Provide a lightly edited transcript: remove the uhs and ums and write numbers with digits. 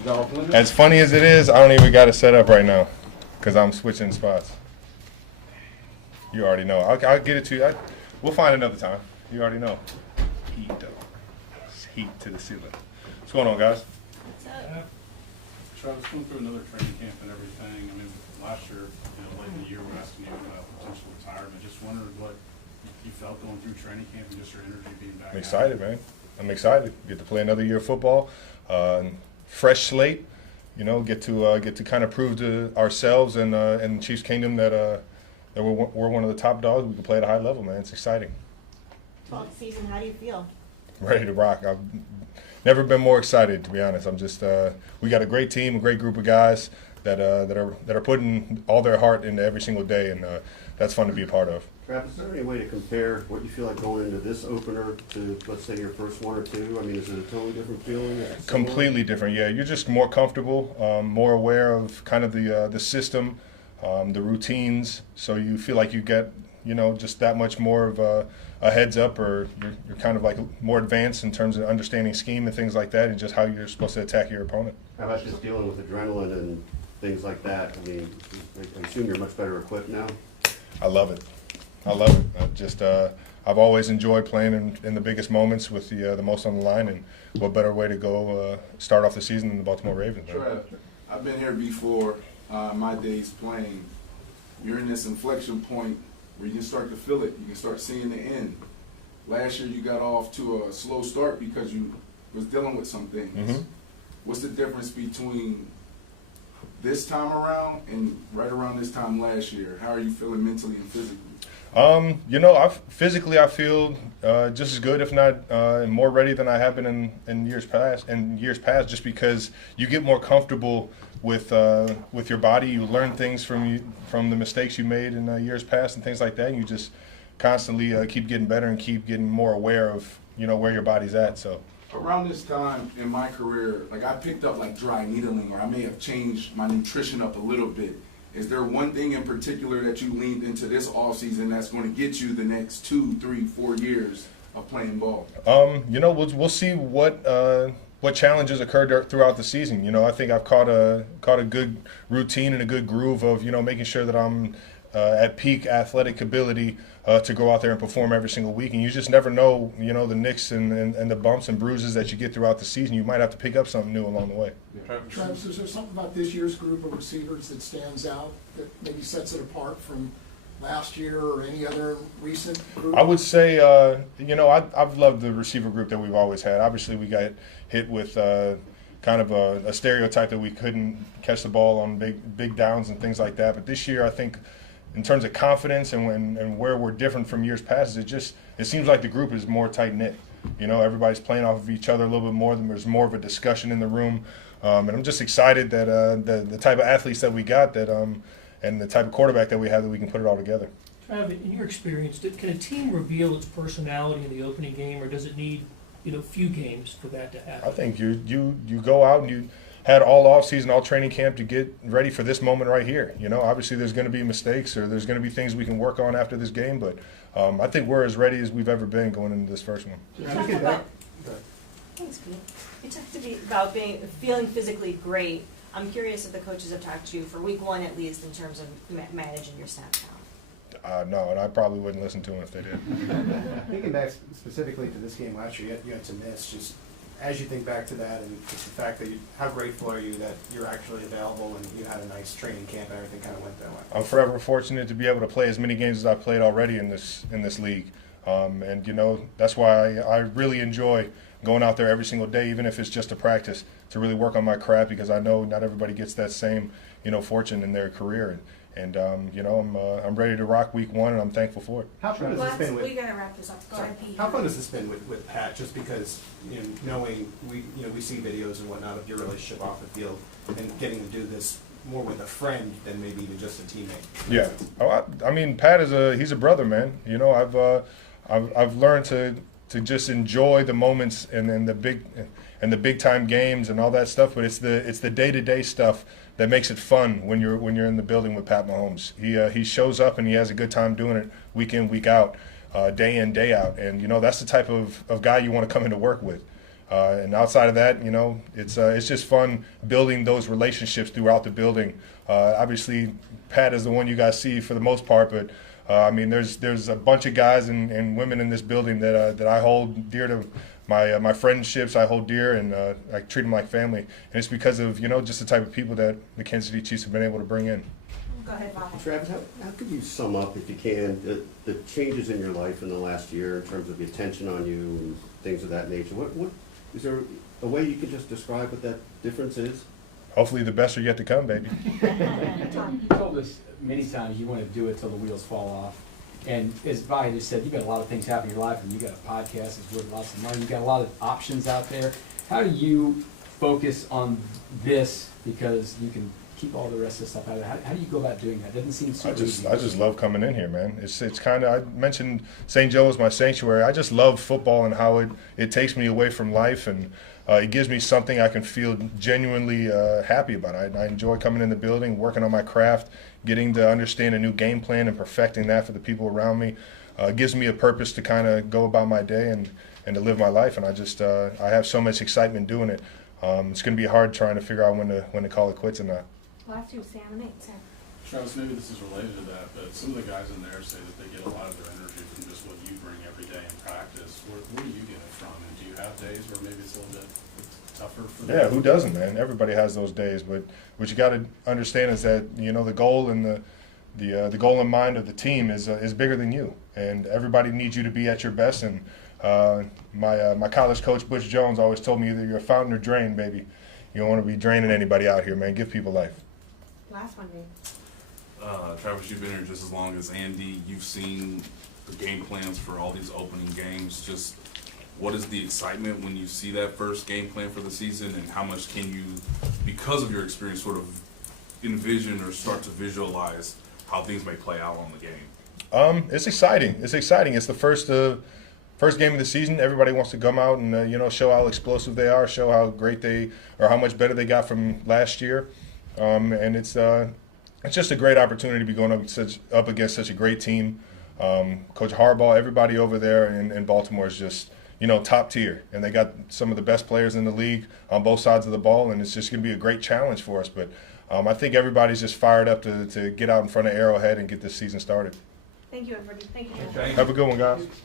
Is that off limits? As funny as it is, I don't even got it set up right now because I'm switching spots. You already know. I'll get it to you. We'll find another time. You already know. Heat, though. It's heat to the ceiling. What's going on, guys? Travis, going through another training camp and everything. I mean, last year, late in the year, we're asking you about potential retirement. Just wondered what you felt going through training camp and just your energy being back. I'm excited, man. I'm excited. Get to play another year of football. Fresh slate. Get to kind of prove to ourselves and Chiefs Kingdom that we're one of the top dogs. We can play at a high level, man. It's exciting. 12th season, how do you feel? Ready to rock. I've never been more excited, to be honest. I'm just we got a great team, a great group of guys that are putting all their heart into every single day, and that's fun to be a part of. Travis, is there any way to compare what you feel like going into this opener to, let's say, your first one or two? I mean, is it a totally different feeling? Is it similar? Completely different, yeah. You're just more comfortable, more aware of kind of the system, the routines, so you feel like you get just that much more of a heads up, or you're kind of like more advanced in terms of understanding scheme and things like that, and just how you're supposed to attack your opponent. How about just dealing with adrenaline and things like that? I mean, I assume you're much better equipped now? I love it. I love it. I've always enjoyed playing in the biggest moments with the most on the line, and what better way to go start off the season than the Baltimore Ravens. Right? Trev, I've been here before, my days playing. You're in this inflection point where you can start to feel it. You can start seeing the end. Last year you got off to a slow start because you was dealing with some things. Mhm. What's the difference between this time around and right around this time last year? How are you feeling mentally and physically? Physically I feel just as good, if not more ready than I have been in years past. Just because you get more comfortable with your body, you learn things from the mistakes you made in years past and things like that. And you just constantly keep getting better and keep getting more aware of where your body's at. So. Around this time in my career, like I picked up like dry needling, or I may have changed my nutrition up a little bit. Is there one thing in particular that you leaned into this offseason that's going to get you the next 2, 3, 4 years of playing ball? We'll see what challenges occurred throughout the season. I think I've caught a good routine and a good groove of making sure that I'm at peak athletic ability to go out there and perform every single week. And you just never know, the nicks and the bumps and bruises that you get throughout the season. You might have to pick up something new along the way. Travis, is there something about this year's group of receivers that stands out that maybe sets it apart from last year or any other recent group? I would say, I've loved the receiver group that we've always had. Obviously, we got hit with kind of a stereotype that we couldn't catch the ball on big downs and things like that. But this year, I think, in terms of confidence and where we're different from years past, it seems like the group is more tight knit. Everybody's playing off of each other a little bit more. There's more of a discussion in the room, and I'm just excited that the type of athletes that we got and the type of quarterback that we have, that we can put it all together. Travis, in your experience, can a team reveal its personality in the opening game, or does it need few games for that to happen? I think you go out and you had all offseason, all training camp to get ready for this moment right here. Obviously there's going to be mistakes, or there's going to be things we can work on after this game, but I think we're as ready as we've ever been going into this first one. You talked about, thanks, Pete. You talked about feeling physically great. I'm curious if the coaches have talked to you for week 1 at least in terms of managing your snap count. No, and I probably wouldn't listen to them if they did. Thinking back specifically to this game last year, you had to miss. Just as you think back to that, and just the fact that how grateful are you that you're actually available and you had a nice training camp and everything kind of went that way? I'm forever fortunate to be able to play as many games as I've played already in this league, and that's why I really enjoy going out there every single day, even if it's just a practice, to really work on my craft, because I know not everybody gets that same fortune in their career. And I'm ready to rock week 1, and I'm thankful for it. How fun has this been We gotta wrap this up. Go ahead, Pete. How fun has this been with Pat? Just because knowing we see videos and whatnot of your relationship off the field, and getting to do this more with a friend than maybe even just a teammate. Yeah. I mean, Pat he's a brother, man. I've learned to just enjoy the moments and the big time games and all that stuff. But it's the day-to-day stuff that makes it fun when you're in the building with Pat Mahomes. He shows up and he has a good time doing it week in, week out, day in, day out. And that's the type of guy you want to come into work with. And outside of that, you know, it's just fun building those relationships throughout the building. Obviously, Pat is the one you guys see for the most part, but I mean, there's a bunch of guys and women in this building that I hold dear to. My friendships I hold dear, and I treat them like family. And it's because of, you know, just the type of people that the Kansas City Chiefs have been able to bring in. Go ahead, Bob. Travis, how could you sum up, if you can, the changes in your life in the last year in terms of the attention on you and things of that nature? What is there a way you could just describe what that difference is? Hopefully the best are yet to come, baby. You told us many times you want to do it till the wheels fall off. And as Vi just said, you've got a lot of things happening in your life, and you've got a podcast that's worth lots of money. You've got a lot of options out there. How do you focus on this, because you can keep all the rest of the stuff out of it? How do you go about doing that? It doesn't seem so easy. I just love coming in here, man. It's kind of, I mentioned St. Joe is my sanctuary. I just love football and how it takes me away from life, and it gives me something I can feel genuinely happy about. I enjoy coming in the building, working on my craft, getting to understand a new game plan and perfecting that for the people around me. It gives me a purpose to kind of go about my day and to live my life, and I have so much excitement doing it. It's going to be hard trying to figure out when to call it quits or not. Last two, Sam and Nate. Sam. Travis, maybe this is related to that, but some of the guys in there say that they get a lot of their energy from just what you bring every day in practice. Where do you get it from? And do you have days where maybe it's a little bit tougher for them? Yeah, who doesn't, man? Everybody has those days, but what you got to understand is that, you know, the goal and the goal in mind of the team is bigger than you, and everybody needs you to be at your best. And my college coach Butch Jones always told me either you're a fountain or drain, baby. You don't want to be draining anybody out here, man. Give people life. Last one, Nate. Travis, you've been here just as long as Andy. You've seen the game plans for all these opening games. Just what is the excitement when you see that first game plan for the season, and how much can you, because of your experience, sort of envision or start to visualize how things may play out on the game? It's exciting. It's exciting. It's the first game of the season. Everybody wants to come out and you know, show how explosive they are, show how great or how much better they got from last year. And it's just a great opportunity to be going up against such a great team. Coach Harbaugh, everybody over there in Baltimore is just, you know, top tier, and they got some of the best players in the league on both sides of the ball, and it's just going to be a great challenge for us. But I think everybody's just fired up to get out in front of Arrowhead and get this season started. Thank you, everybody. Thank you. Have a good one, guys.